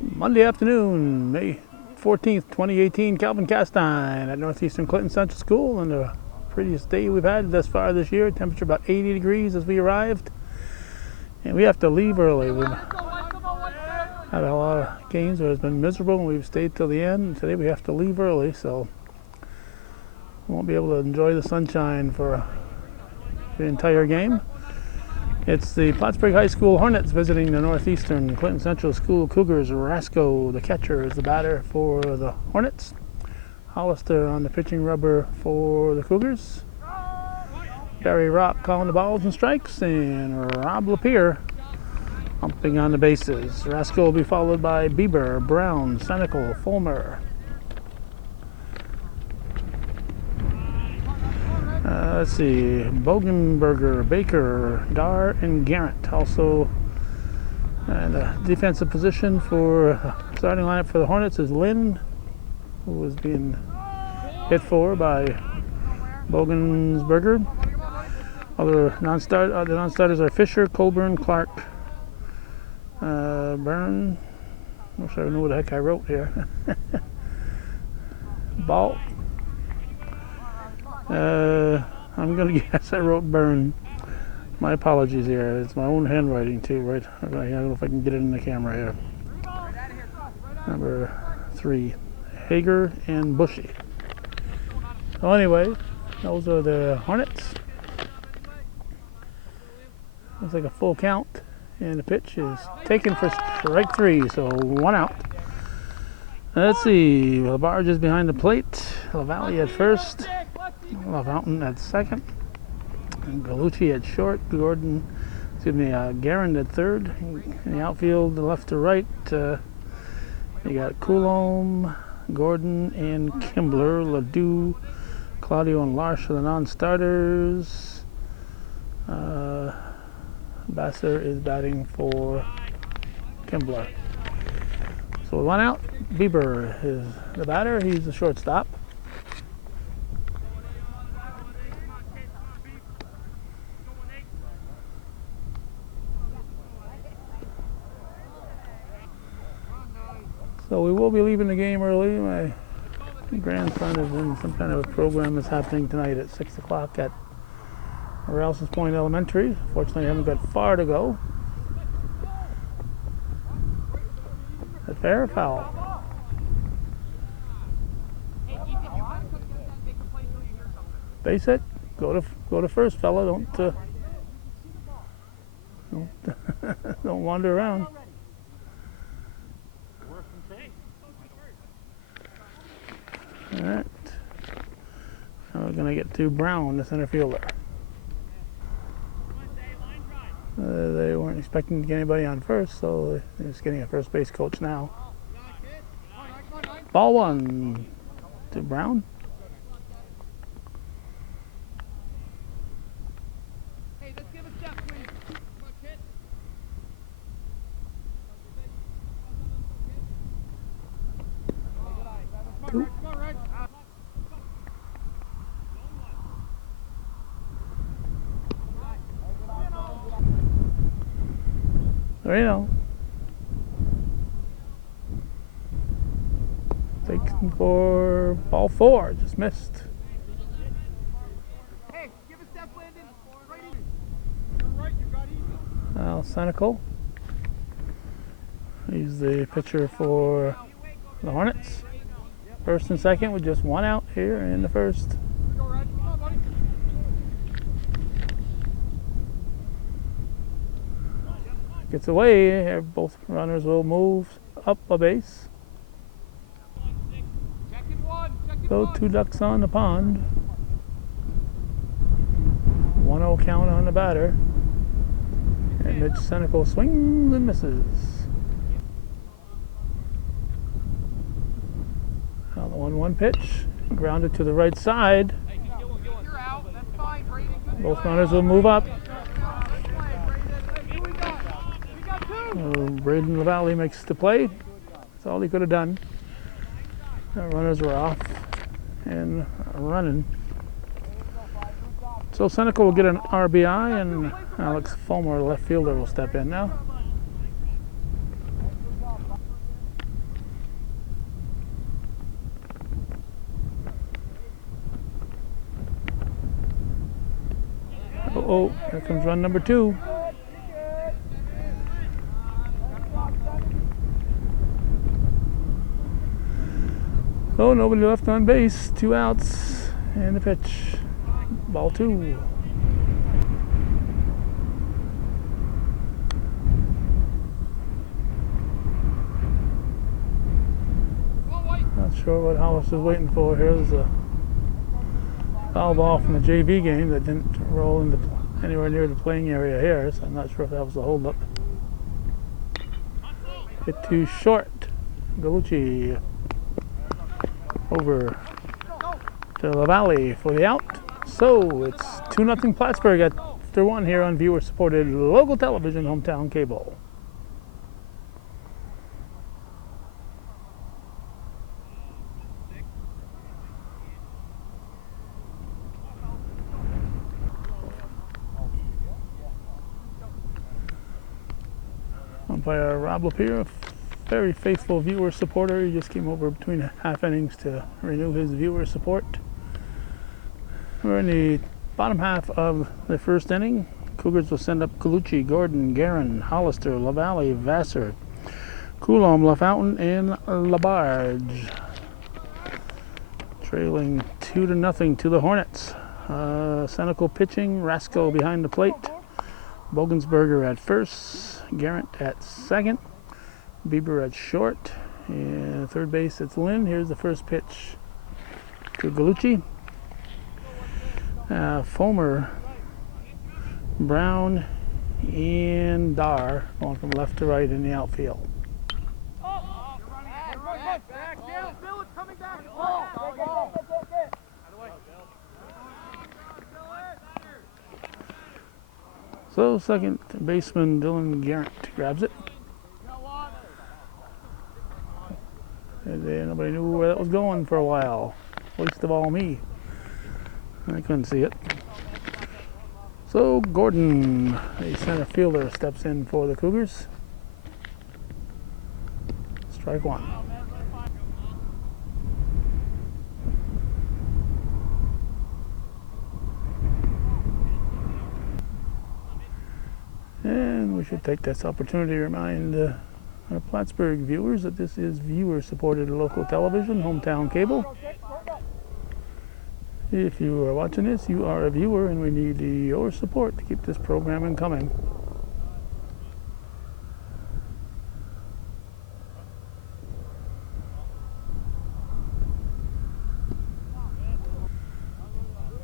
Monday afternoon, May 14th, 2018, Calvin Castine at Northeastern Clinton Central School, and the prettiest day we've had thus far this year. Temperature about 80 degrees as we arrived, and we have to leave early. We've had a lot of games where it's been miserable, and we've stayed till the end. Today we have to leave early, so we won't be able to enjoy the sunshine for the entire game. It's the Plattsburgh High School Hornets visiting the Northeastern Clinton Central School Cougars. Rasco, the catcher, is the batter for the Hornets. Hollister on the pitching rubber for the Cougars. Barry Rock calling the balls and strikes, and Rob Lapierre humping on the bases. Rasco will be followed by Bieber, Brown, Senecal, Fulmer. Let's see, Bogenberger, Baker, Dar, and Garrett. Also, and the defensive position for starting lineup for the Hornets is Lynn, who was being hit for by Bogensberger. Other the non-starters are Fisher, Colburn, Clark, Byrne. I wish I knew what the heck I wrote here. Ball. I'm going to guess I wrote Byrne. My apologies here. It's my own handwriting too, right? I don't know if I can get it in the camera here. Number 3, Hager and Bushy. So anyway, those are the Hornets. Looks like a full count, and the pitch is taken for strike 3, so 1 out. Let's see, LaBarge is behind the plate. LaValle at first. LaFountain at second, and Galucci at short. Garin at third. In the outfield, left to right, you got Coulombe, Gordon, and Kimbler. Ledoux, Claudio, and Larsh are the non-starters. Basser is batting for Kimbler. So 1 out. Bieber is the batter. He's the shortstop. So we will be leaving the game early. My grandson is in some kind of a program that's happening tonight at 6 o'clock at Rouse's Point Elementary. Fortunately, I haven't got far to go. Is that fair or foul? Base hit. Go to first, fella. Don't wander around. All right. Now we're going to get to Brown, the center fielder. They weren't expecting to get anybody on first, so they're just getting a first base coach now. Ball 1 to Brown. Hey, let's give a step, please. Two. There you go. Taken for ball 4, just missed. Hey, give a step, Landon. Right, you got easy. Now Senecal. He's the pitcher for the Hornets. First and second with just 1 out here in the first. Gets away, both runners will move up a base. So 2 ducks on the pond. 1-0 count on the batter. And Mitch Senecal swings and misses. Now the 1-1 pitch, grounded to the right side. Both runners will move up. Braden LaValle makes the play. That's all he could have done. The runners were off and running. So Seneca will get an RBI, and Alex Fulmer, left fielder, will step in now. Uh-oh, here comes run number 2. Oh, nobody left on base. 2 outs, and the pitch. Ball 2. Not sure what Hollis is waiting for here. There's a foul ball from the JV game that didn't roll into anywhere near the playing area here, so I'm not sure if that was a holdup. Hit too short. Galucci over to LaValle for the out. So it's 2-0 Plattsburgh after 1 here on viewer-supported local television, Hometown Cable. Umpire Rob Lapierre, very faithful viewer supporter. He just came over between half innings to renew his viewer support. We're in the bottom half of the first inning. Cougars will send up Colucci, Gordon, Guerin, Hollister, LaValle, Vassar, Coulomb, LaFountain, and Labarge. Trailing 2-0 to the Hornets. Senecal pitching, Rasco behind the plate. Bogensberger at first, Garrett at second, Bieber at short, and third base it's Lynn. Here's the first pitch to Galucci. Fulmer, Brown, and Dar going from left to right in the outfield. So second baseman Dylan Garrett grabs it. And nobody knew where that was going for a while. Least of all me. I couldn't see it. So Gordon, a center fielder, steps in for the Cougars. Strike 1. And we should take this opportunity to remind our Plattsburgh viewers that this is viewer-supported local television, Hometown Cable. If you are watching this, you are a viewer, and we need your support to keep this programming coming.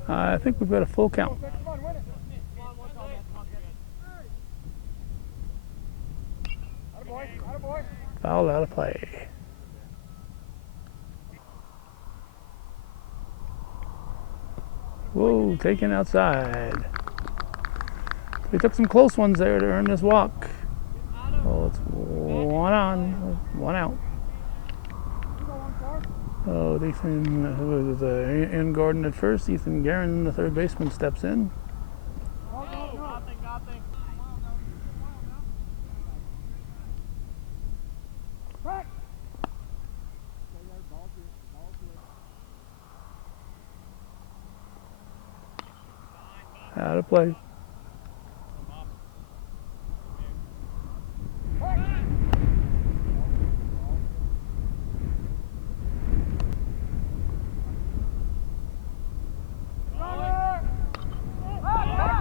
I think we've got a full count. Foul out of play. Whoa, taken outside. We took some close ones there to earn this walk. Oh, it's 1 on, 1 out. Oh, Ethan, in Gordon at first. Ethan Guerin, the third baseman, steps in. Out of play.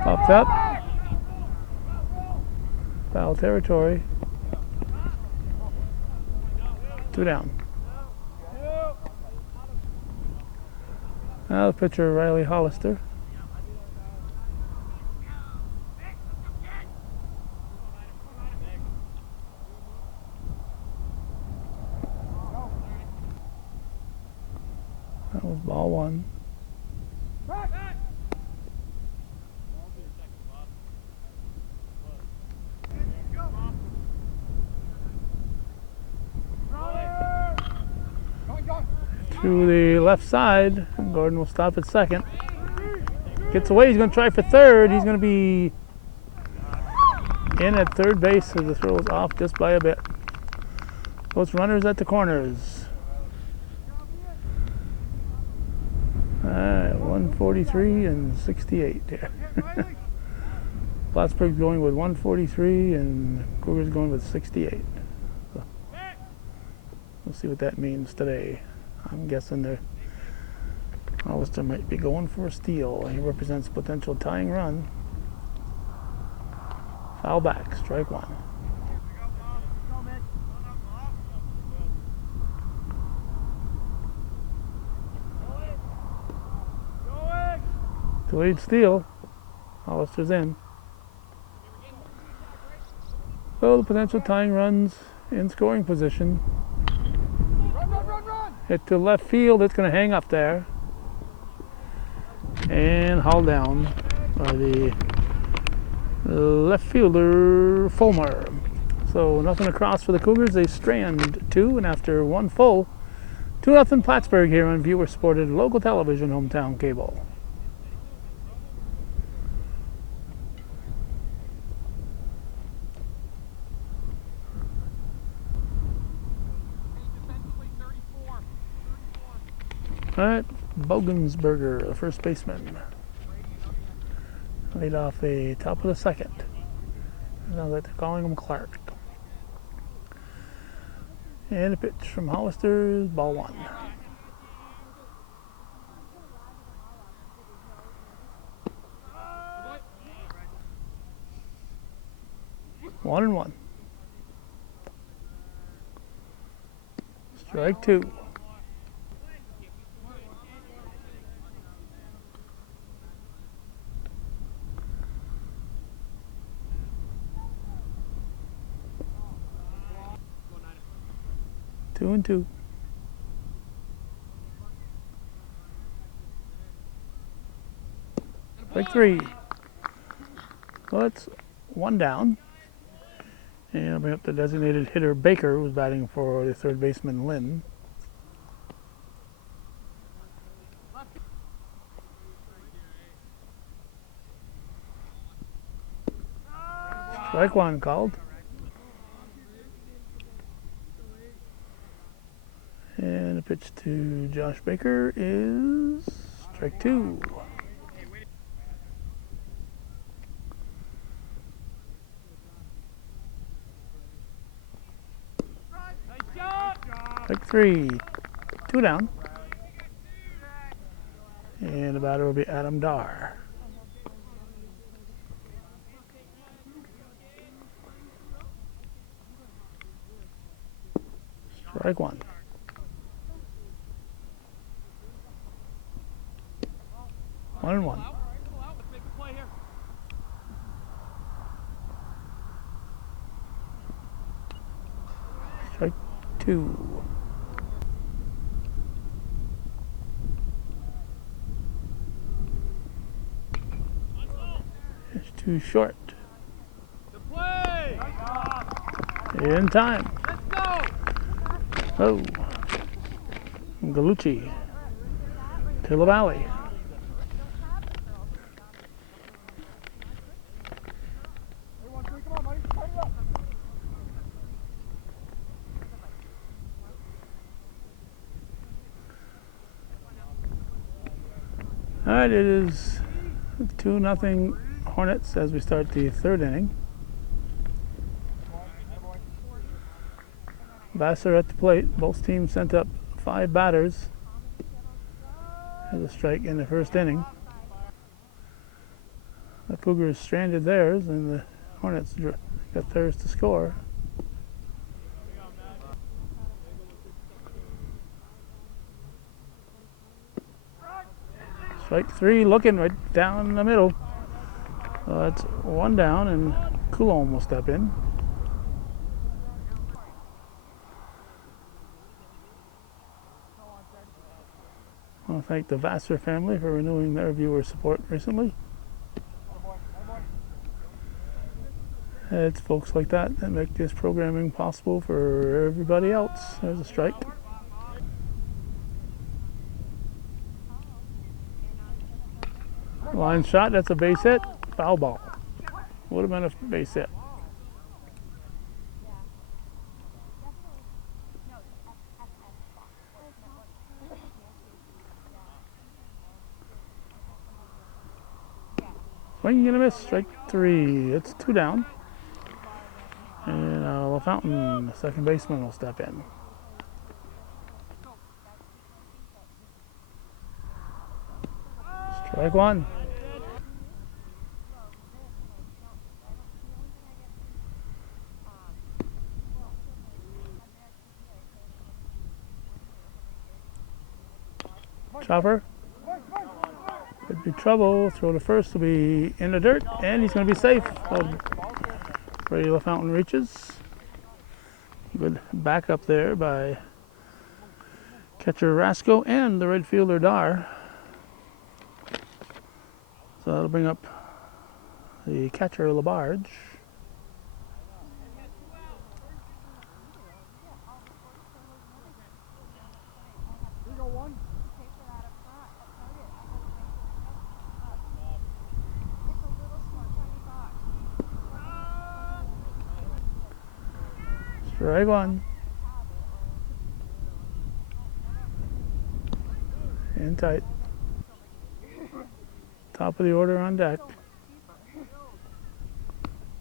Pops up. Foul territory. 2 down. Now the pitcher, Riley Hollister. That was ball 1. To the left side, Gordon will stop at second. Gets away. He's going to try for third. He's going to be in at third base as the throw is off just by a bit. Both runners at the corners. All right, 143 and 68 there. Plattsburgh's going with 143 and Cougars going with 68. So we'll see what that means today. I'm guessing the Hollister might be going for a steal. He represents potential tying run. Foul back, strike one. Delayed steal. Hollister's in. So the potential tying runs in scoring position. Run. Hit to left field. It's going to hang up there. And hauled down by the left fielder, Fulmer. So nothing across for the Cougars. They strand two, and after one full, 2-0 Plattsburgh here on viewer-supported local television, hometown cable. All right, Bogensberger, the first baseman. Laid off the top of the second. Sounds like they're calling him Clark. And a pitch from Hollister, ball one. One and one. Strike two. Two and two. Strike three. So it's one down. And I'll bring up the designated hitter Baker, who's batting for the third baseman Lynn. Strike one called. And a pitch to Josh Baker is strike two. Strike three. Two down. And the batter will be Adam Dar. Strike one. One and one. Strike two. It's too short. In time. Oh. Galucci to La Valley. All right, it is 2-0 Hornets as we start the third inning. Vassar at the plate. Both teams sent up 5 batters. Has a strike in the first inning. The Cougars stranded theirs, and the Hornets got theirs to score. Strike three, looking right down the middle. That's one down, and Coulomb will step in. I want to thank the Vassar family for renewing their viewer support recently. It's folks like that that make this programming possible for everybody else. There's a strike. Line shot, that's a base hit. Foul ball. Would have been a base hit. Swing and a miss, strike 3. It's 2 down. And LaFountain, the second baseman, will step in. Strike 1. Chopper. Could be trouble. Throw to first will be in the dirt, and he's going to be safe. Brady LaFountain reaches. Good backup there by catcher Rasco and the right fielder Dar. So that'll bring up the catcher Labarge. Strike 1. In tight. Top of the order on deck.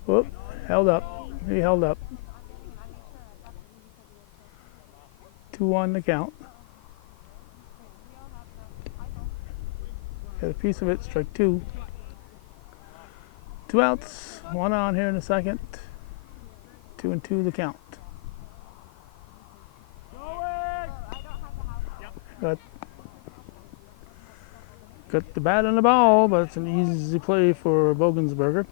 Whoop, held up. He held up. 2-1 the count. Get a piece of it, strike 2. 2 outs, 1 on here in the second. 2-2 the count. Got the bat and the ball, but it's an easy play for Bogensberger.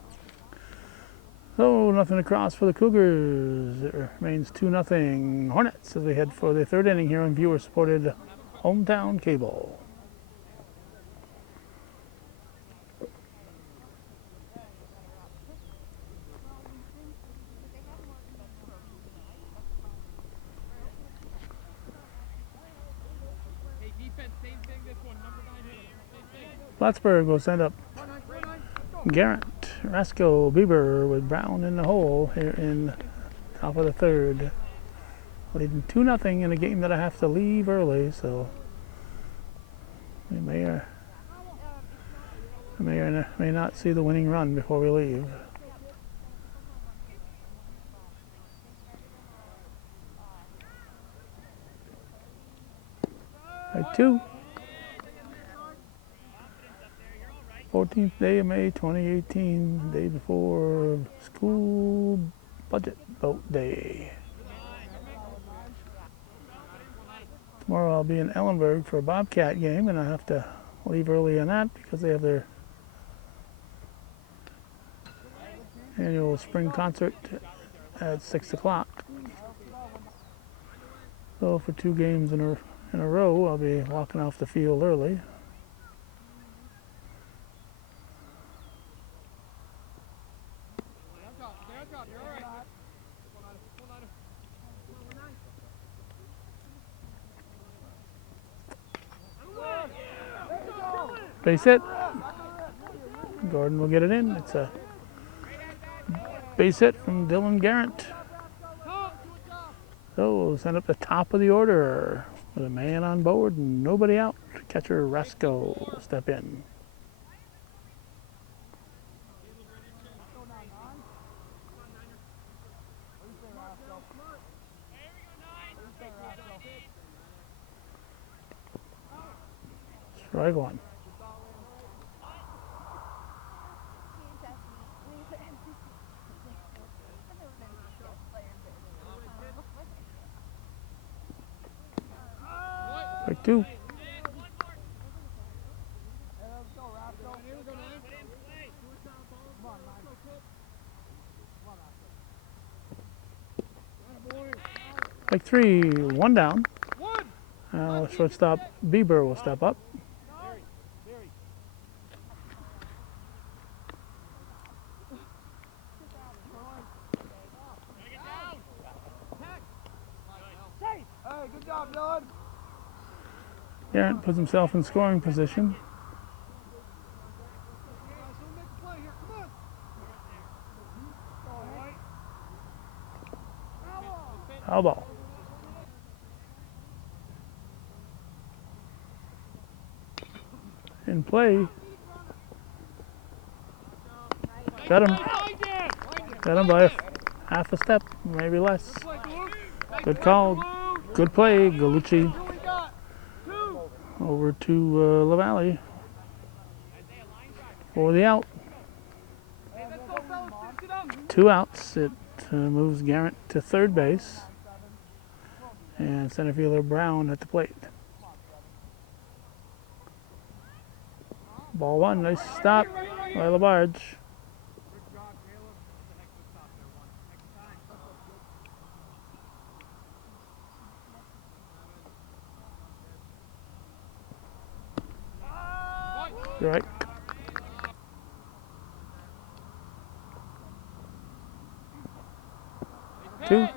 So nothing across for the Cougars. It remains 2-0 Hornets as we head for the third inning here on viewer-supported hometown cable. Plattsburgh will send up Garrett, Rasco, Bieber with Brown in the hole here in top of the third. Leading 2-0 in a game that I have to leave early, so we may or may not see the winning run before we leave. Right 2. 14th day of May 2018, day before school budget vote day. Tomorrow I'll be in Ellenburg for a Bobcat game, and I have to leave early on that because they have their annual spring concert at 6 o'clock. So for 2 games in a row, I'll be walking off the field early. Base hit. Gordon will get it in. It's a base hit from Dylan Garrett. So we'll send up the top of the order with a man on board and nobody out. Catcher Rasco will step in. Strike 1. Strike 2. Strike 3, 1 down. Shortstop Bieber will step up. Garrett puts himself in scoring position. Foul ball. In play. Got him. Got him by half a step, maybe less. Good call. Good play. Galucci over to LaValle for the out. 2 outs. It moves Garrett to third base. And center fielder Brown at the plate. Ball 1. Nice stop by LaBarge. Right. Two.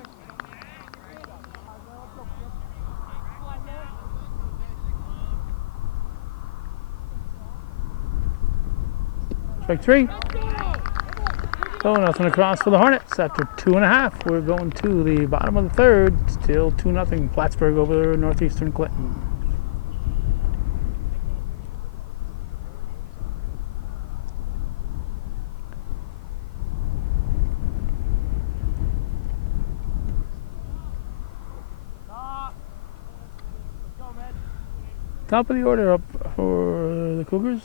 Strike 3. So nothing across for the Hornets after 2.5. We're going to the bottom of the third. Still 2-0 Plattsburgh over Northeastern Clinton. Top of the order up for the Cougars.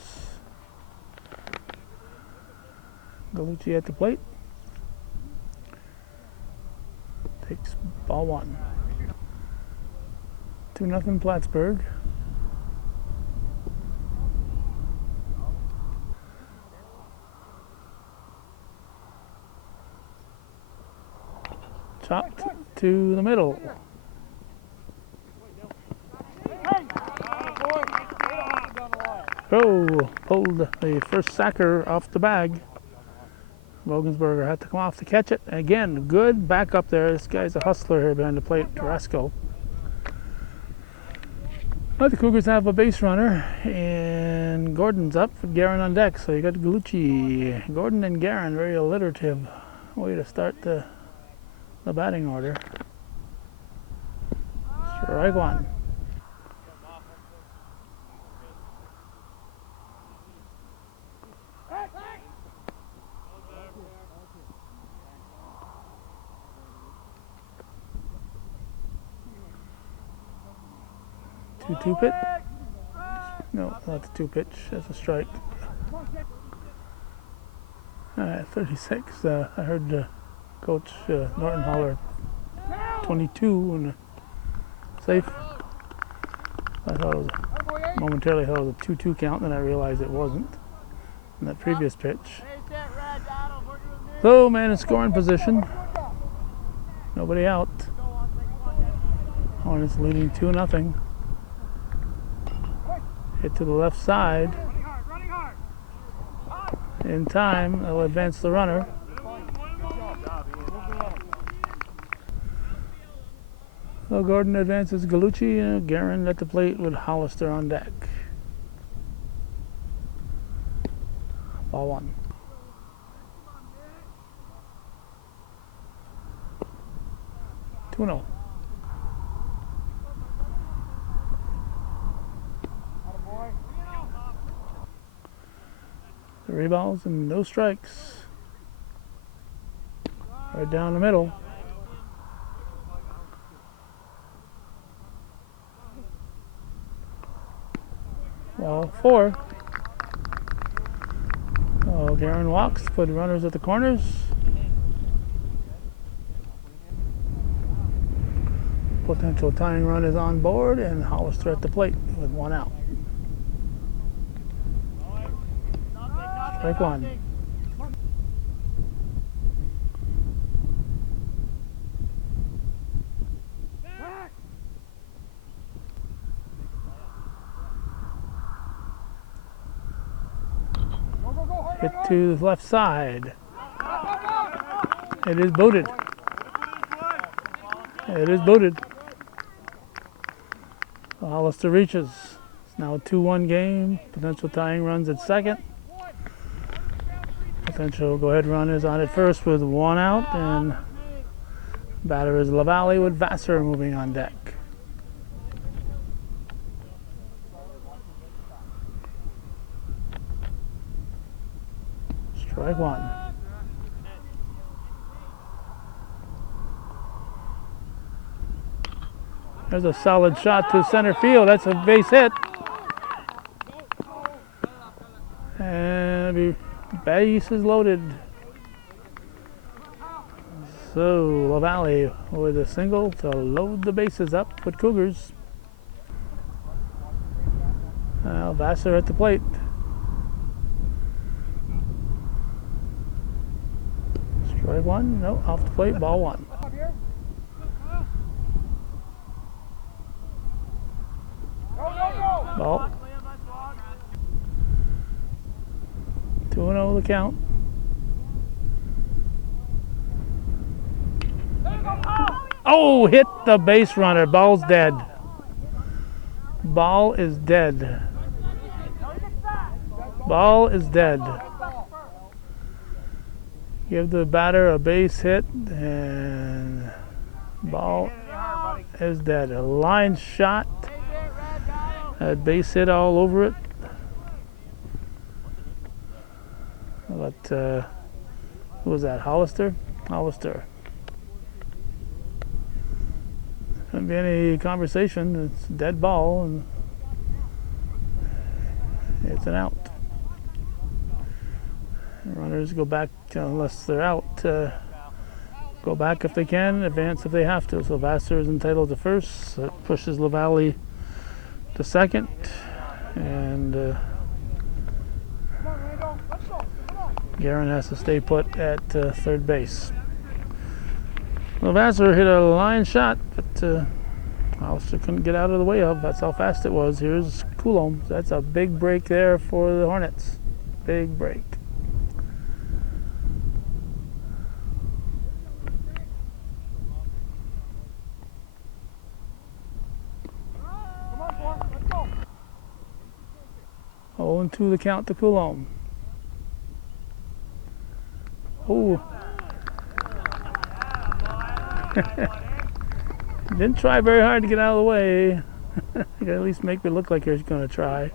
Galucci at the plate. Takes ball 1. 2-0 Plattsburgh. Chopped to the middle. Oh, pulled the first sacker off the bag. Rogensberger had to come off to catch it. Again, good backup there. This guy's a hustler here behind the plate, Carrasco. But the Cougars have a base runner, and Gordon's up for Guerin on deck. So you got Galucci, Gordon, and Guerin. Very alliterative way to start the batting order. Strike 1. Two pitch? No, not the 2 pitch. That's a strike. 36. I heard Coach Norton holler 22 and safe. I thought it was momentarily thought it was a 2-2 count, then I realized it wasn't in that previous pitch. So man in scoring position. Nobody out. Hornets leading 2-0. Hit to the left side. In time, they'll advance the runner. So Gordon advances Galucci, and Guerin at the plate with Hollister on deck. Ball 1. Two 2-0. Three balls and no strikes. Right down the middle. Ball 4. Oh, Guerin walks, put runners at the corners. Potential tying run is on board, and Hollister at the plate with 1 out. Strike 1. Hit to the left side. It is booted. It is booted. Hollister reaches. It's now a 2-1 game. Potential tying runs at second. Potential go-ahead run is on at first with 1 out, and Batter is LaValle with Vassar moving on deck. Strike one. There's a solid shot to center field. That's a base hit. And base is loaded. So LaValle with a single to load the bases up with Cougars. Now Vassar at the plate. Strike one. No, off the plate. Ball one. Ball. 2-0 the count. Oh, hit the base runner. Ball's dead. Ball is dead. Ball is dead. Give the batter a base hit, and ball is dead. A line shot. A base hit all over it. But who was that? Hollister? Hollister. Couldn't be any conversation. It's a dead ball, and it's an out. Runners go back unless they're out. Go back if they can, advance if they have to. So Vassar is entitled to first. That pushes LaValle to second, and Guerin has to stay put at third base. Well, Vassar hit a line shot, but Hollister couldn't get out of the way of. That's how fast it was. Here's Coulomb. That's a big break there for the Hornets. Big break. Oh, and 2 the count to Coulomb. Oh. Didn't try very hard to get out of the way. You gotta at least make me look like you're going to try.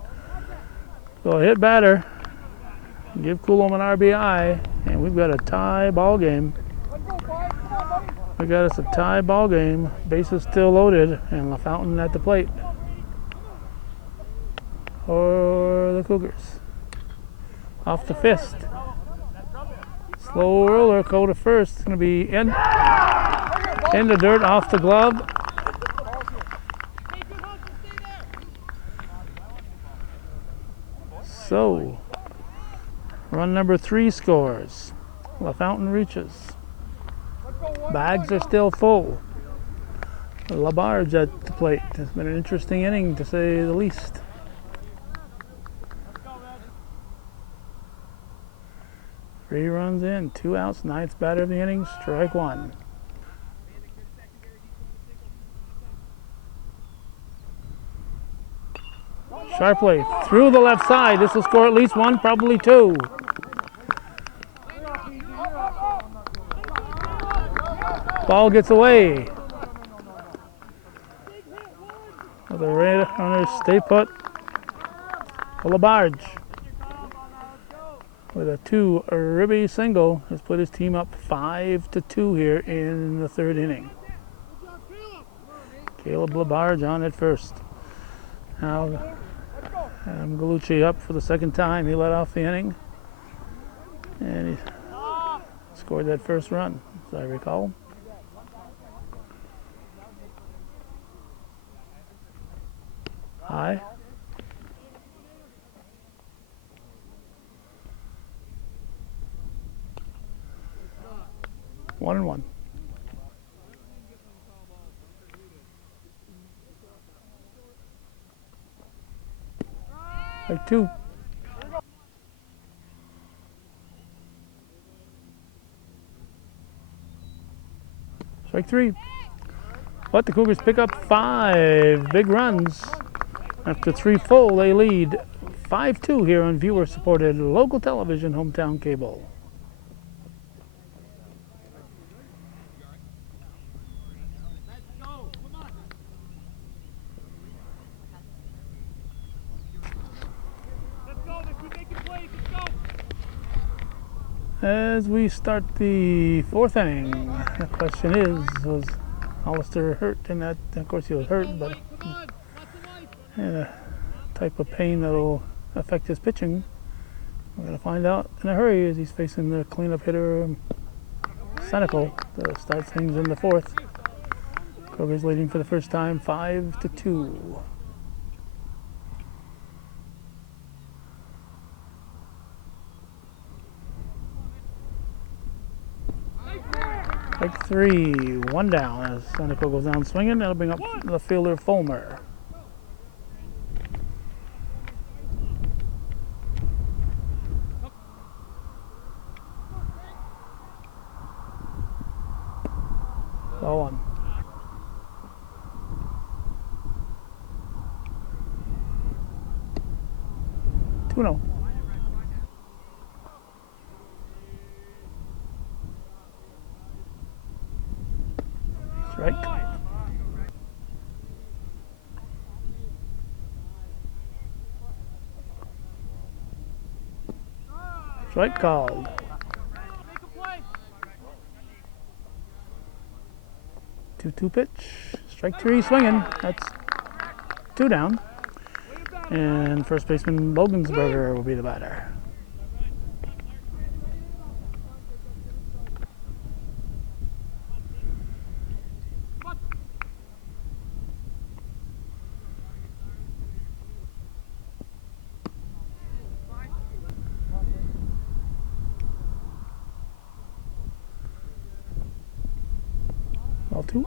So hit batter. Give Coulomb an RBI, and we've got a tie ball game. We got us a tie ball game. Bases still loaded, and LaFountain at the plate. Or the Cougars. Off the fist. Slow roller, go to first. It's going to be in the dirt, off the glove. So, run number 3 scores. LaFountain reaches. Bags are still full. LaBarge at the plate. It's been an interesting inning, to say the least. Three runs in, 2 outs, 9th batter of the inning, strike one. Sharply through the left side. This will score at least 1, probably 2. Ball gets away. The runners stay put. LaBarge with a 2 ribby single has put his team up 5-2 here in the 3rd inning. Caleb LaBarge on at first. Now Galucci up for the 2nd time. He led off the inning, and he scored that first run, as I recall. High. One and one. Strike 2. Strike 3. But the Cougars pick up 5 big runs. After 3 full, they lead 5-2 here on viewer-supported local television, Hometown Cable. As we start the fourth inning, the question is, was Hollister hurt in that? Of course he was hurt, but he had a type of pain that'll affect his pitching. We're going to find out in a hurry as he's facing the cleanup hitter, Senecal, to start things in the fourth. Cougars leading for the first time, 5-2. Strike three, one down as Senecal goes down swinging. That'll bring up the fielder Fulmer. Ball one. 2-0. Strike. Strike called. 2-2 pitch. Strike three swinging. That's 2 down. And first baseman Bogensberger will be the batter. Ball two.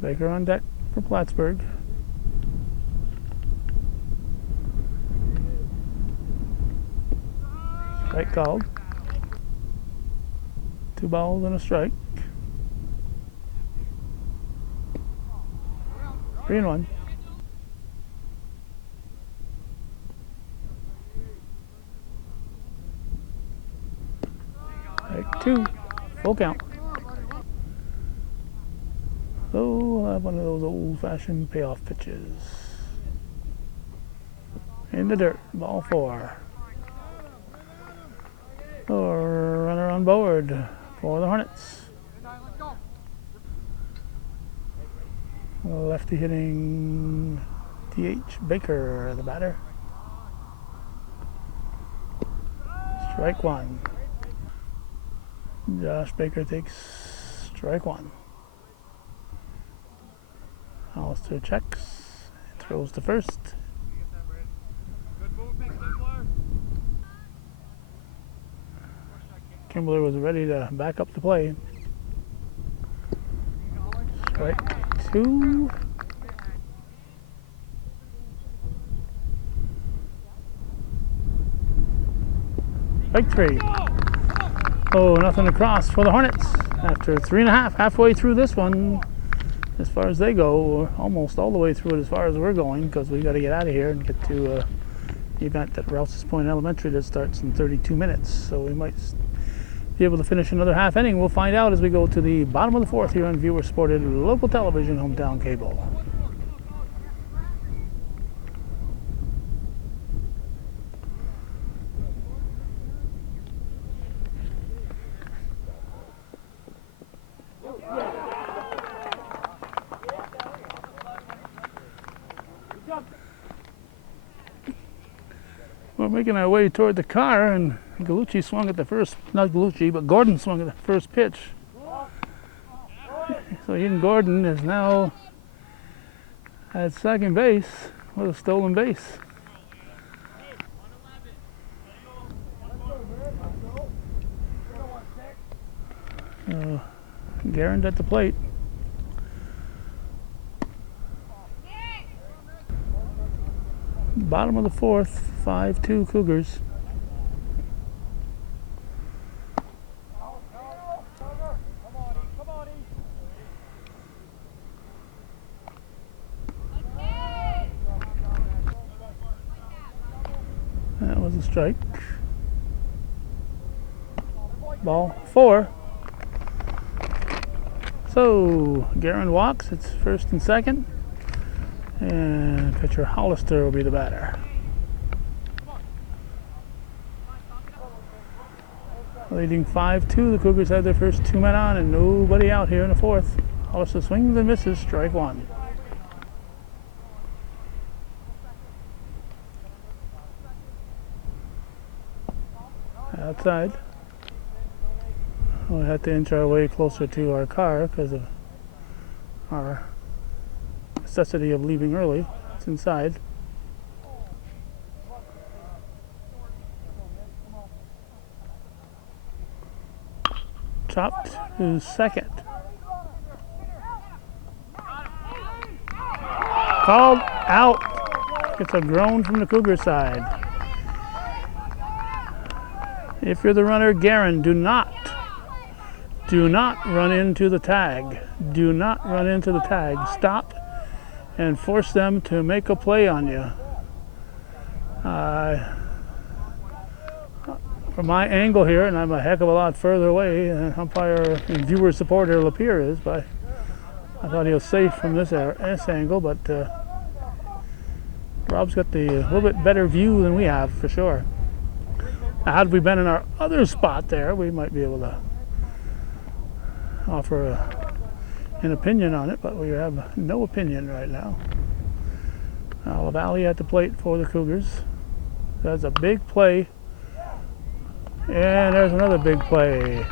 Baker on deck for Plattsburgh. Strike called. 2 balls and a strike. 3-1. Strike 2. Full count. So we'll have one of those old-fashioned payoff pitches. In the dirt. Ball 4. Runner on board for the Hornets. Lefty hitting DH Baker, the batter. Strike one. Josh Baker takes strike one. Hollister checks, throws to first. Kimbler was ready to back up the play. Strike 2. Strike 3. Oh, nothing across for the Hornets. After 3.5, halfway through this one, as far as they go, we're almost all the way through it as far as we're going, because we got to get out of here and get to the event at Rouse's Point Elementary that starts in 32 minutes. So we might be able to finish another half inning. We'll find out as we go to the bottom of the fourth here on Viewer Sported Local Television, Hometown Cable. We're making our way toward the car, and Galucci swung at the first, not Galucci, but Gordon swung at the first pitch. So Ian Gordon is now at second base with a stolen base. Garand at the plate. Bottom of the fourth, 5-2 Cougars. That was a strike. Ball 4. So Garand walks. It's first and second. And pitcher Hollister will be the batter. Leading 5-2. The Cougars had their first 2 men on and nobody out here in the fourth. Hollister swings and misses. Strike one. Outside. We'll have to inch our way closer to our car because of our necessity of leaving early. It's inside. Chopped to second. Called out. It's a groan from the Cougar side. If you're the runner, Guerin, do not run into the tag. Do not run into the tag. Stop and force them to make a play on you. From my angle here, and I'm a heck of a lot further away than umpire and viewer supporter Lapierre is, but I thought he was safe from this angle, but Rob's got the little bit better view than we have, for sure. Now, had we been in our other spot there, we might be able to offer an opinion on it, but we have no opinion right now. LaValle at the plate for the Cougars. That's a big play. And there's another big play.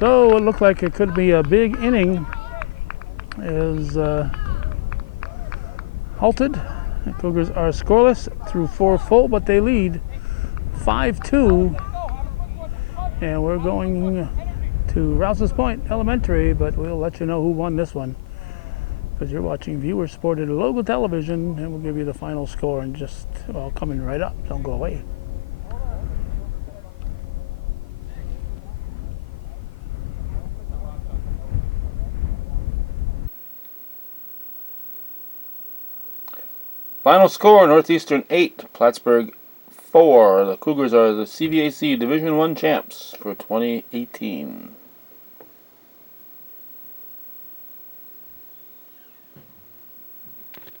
So it looked like it could be a big inning is halted. The Cougars are scoreless through 4 full, but they lead 5-2. And we're going to Rouse's Point Elementary, but we'll let you know who won this one because you're watching viewer supported local television, and we'll give you the final score and just, well, coming right up. Don't go away. Final score, Northeastern 8, Plattsburgh 4. The Cougars are the CVAC Division I champs for 2018.